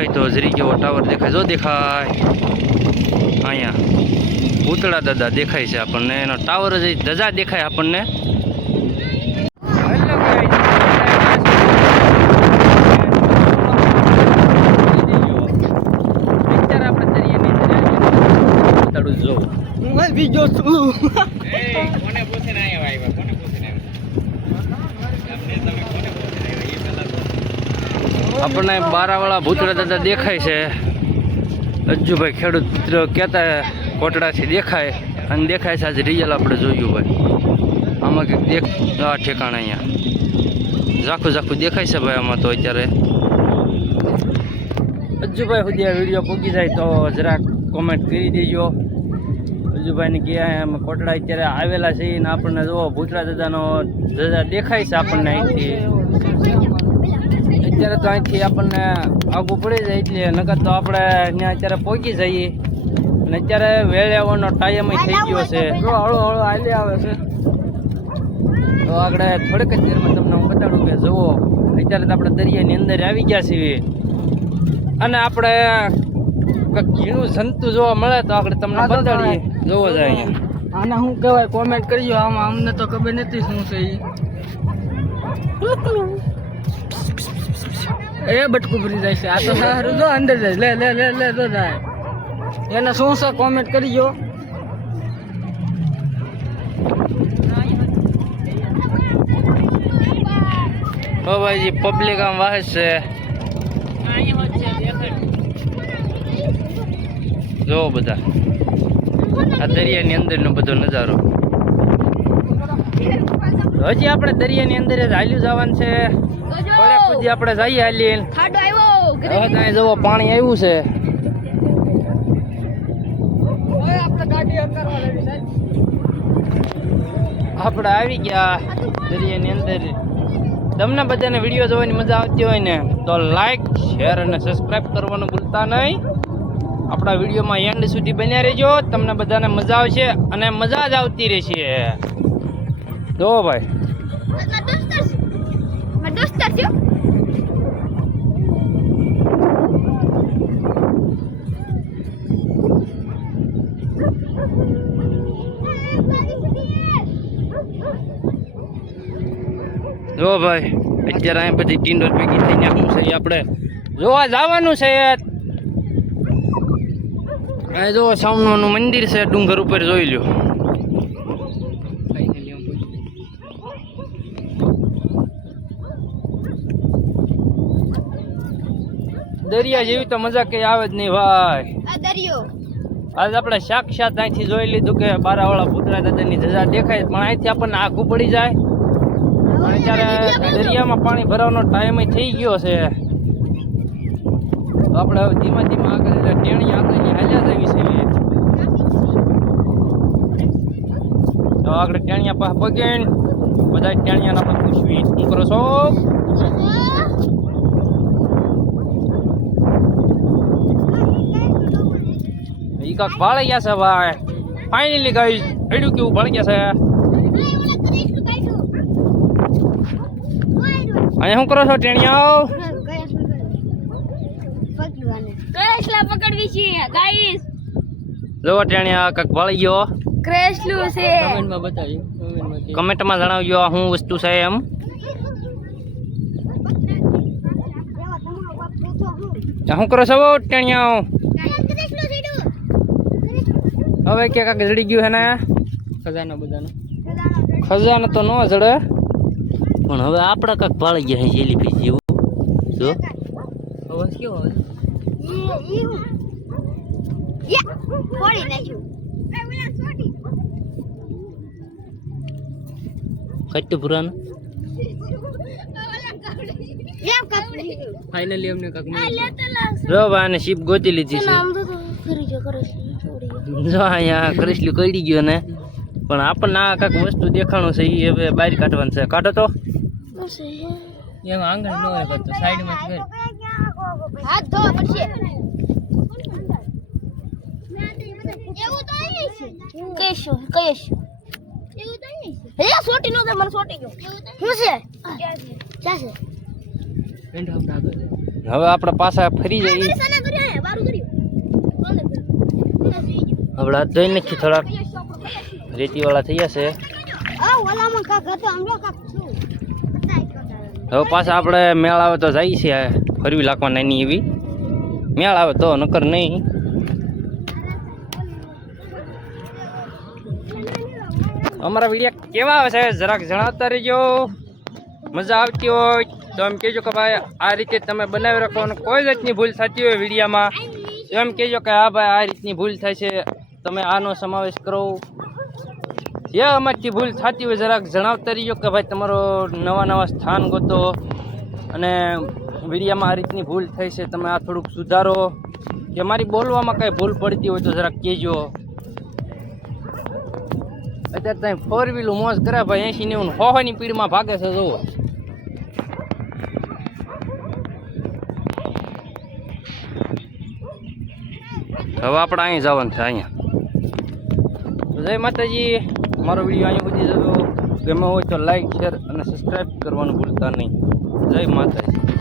દેખાય તો જરી જેવો ટાવર દેખાય, જો દેખાય અહીંયા ભૂતળા દાદા દેખાય છે આપણને, એનો ટાવર જ ધજા દેખાય આપણને. આપણને બારાવાળા ભૂતળા દાદા દેખાય છે. અજ્જુભાઈ ખેડૂત મિત્ર કહેતા કોટડાથી દેખાય અને દેખાય છે આજે રિયલ આપણે જોયું ભાઈ. આમાં કંઈક દેખ આ ઠેકાણા અહીંયા ઝાખું ઝાખું દેખાય છે ભાઈ આમાં. તો અત્યારે અજ્જુભાઈ સુધી આ વિડીયો પૂગી જાય તો જરાક કોમેન્ટ કરી દેજો. અજ્જુભાઈને ક્યાં અમે કોટડા અત્યારે આવેલા છીએ ને આપણને જુઓ ભૂતળા દાદાનો દાદા દેખાય છે આપણને અહીંથી. અત્યારે તો અહીંથી આપણને આગું પડી જાય એટલે નકર તો આપણે ત્યાં અત્યારે પહોંચી જઈએ. અને અત્યારે વેળે આવવાનો ટાઈમ થઈ ગયો છે. હળો હળો હાલી આવે છે. તો આગળ થોડીક જ દેરમાં તમને હું બતાડું કે જુઓ અત્યારે તો આપણે દરિયાની અંદર આવી ગયા છીએ અને આપણે કંઈક ઝીણું જંતુ જોવા મળે તો આપણે તમને બતાડીએ. જોવો જાય અહીંયા આને શું કહેવાય કોમેન્ટ કરજો. આમાં અમને તો ખબર નથી શું છે એ બટકું ભરી જાય છે. આ તો સારું જો અંદર જાય લે લે લે લે તો જાય એને શું છે કોમેન્ટ કરજો. ઓ ભાઈ પબ્લિક આમ વાહે છે. જો બધા આ દરિયાની અંદરનો બધો નજારો. હજી આપણે દરિયાની અંદર જ હાલ્યું જવાનું છે. થોડેક સુધી આપણે જઈએ હાલી. હવે ત્યાં જુઓ પાણી આવ્યું છે. આપણે આવી ગયા દરિયાની અંદર. તમને બધાને વિડીયો જોવાની મજા આવતી હોય ને તો લાઈક શેર અને સબસ્ક્રાઈબ કરવાનું ભૂલતા નહીં. આપણા વિડીયોમાં એન્ડ સુધી બન્યા રહેજો. તમને બધાને મજા આવશે અને મજા જ આવતી રહેશે. જો ભાઈ જો ભાઈ અત્યારે અહીં બધી ટીંડોર ભેગી થઈને શું છે આપણે જોવા જવાનું છે. અહીં જો સામનું મંદિર છે ડુંગર ઉપર જોઈ લ્યો. દરિયા જેવી તો મજા કઈ આવે જ નહીં ભાઈ. આજ આપણે સાક્ષાત અહીંથી જોઈ લીધું કે બારાવાળા ભૂતળા દાદાની ધજા દેખાય પણ અહીંથી આપણને આઘું પડી જાય. અને ત્યારે દરિયામાં પાણી ભરવાનો ટાઈમ થઈ ગયો છે. તો આપણે હવે ધીમા ધીમા આગળ ટેણી આગળ હાલ્યા જવી છે. તો આગળ ટેણિયા પાસે પગીને બધા ટેણિયાને આપણે પૂછવી શું કરો છો. ઈ કાક ભાળી ગયા છે ભાઈ. ફાઇનલી ગાઈસ એડું કેવું ભાળી ગયા છે. અહીંયા શું કરો છો ટેણિયાઓ. પકડવી છે ગાઈસ. જો ટેણિયા કાક ભાળી ગયો. ક્રેશલું છે. કમેન્ટમાં બતાવજો. કમેન્ટમાં જણાવજો શું વસ્તુ છે એમ. શું કરો છો ટેણિયાઓ. હવે કે કાક જડી ગયું હે ને ખજાનો બધાનો. ખજાનો તો ન જડે પણ હવે આપણા કાક ભાળી ગયા છે જેલીફિશ જેવું. જો અવાજ કેવો આવે. કટ્ટુ પુરાનું ફાઇનલી અમને કાક જો ભાઈ શીપ ગોતી લીધી છે. જો અહીંયા કરેસલું કડી ગયો ને પણ આપણને આ કાંક વસ્તુ દેખાણું છે એ હવે બહાર કાઢવાનું છે. કાઢો તો એમાં આંગણ ન હોય કરતો સાઈડમાં જ હાથ ધોવા પડશે. એવું તો અહીં છે. કઈશું કઈશું એવું તો અહીં છે. હે સોટી નો મને સોટી ગયો. શું છે ક્યાં છે એન્ડ આપણે આગળ હવે આપણે પાછા ફરી જઈએ. આપણે હાથ ધોઈ નાખી, થોડાક રેતીવાળા થઈ જશે. હવે પાછા આપણે મેળ આવે તો જાય છે ફરવી લાખવા નાની એવી. મેળ આવે તો, નકર નહીં. અમારા વિડીયો કેવા આવે છે જરાક જણાવતા રહેજો. મજા આવતી હોય તો એમ કહેજો કે ભાઈ આ રીતે તમે બનાવી રાખો, અને કોઈ જાતની ભૂલ થતી હોય વિડીયામાં તો એમ કહેજો કે હા ભાઈ આ રીતની ભૂલ થાય છે, તમે આનો સમાવેશ કરો. જે અમારથી ભૂલ થતી હોય જરાક જણાવતા રહીજો કે ભાઈ તમારો નવા સ્થાન ગોતો, અને વિડીયામાં આ રીતની ભૂલ થઈ છે, તમે આ થોડુંક સુધારો, કે મારી બોલવામાં કાંઈ ભૂલ પડતી હોય તો જરાક કહેજો. અત્યારે ત્યાં 4 વ્હીલું મોજ કરે ભાઈ, 80-90 100ની સ્પીડમાં ભાગે છે. જુઓ હવે આપણે અહીં જવાનું છે. અહીંયા જય માતાજી. મારો વિડીયો અહીંયા સુધી જતો ગમે હોય તો લાઈક, શેર અને સબસ્ક્રાઈબ કરવાનું ભૂલતા નહીં. જય માતાજી.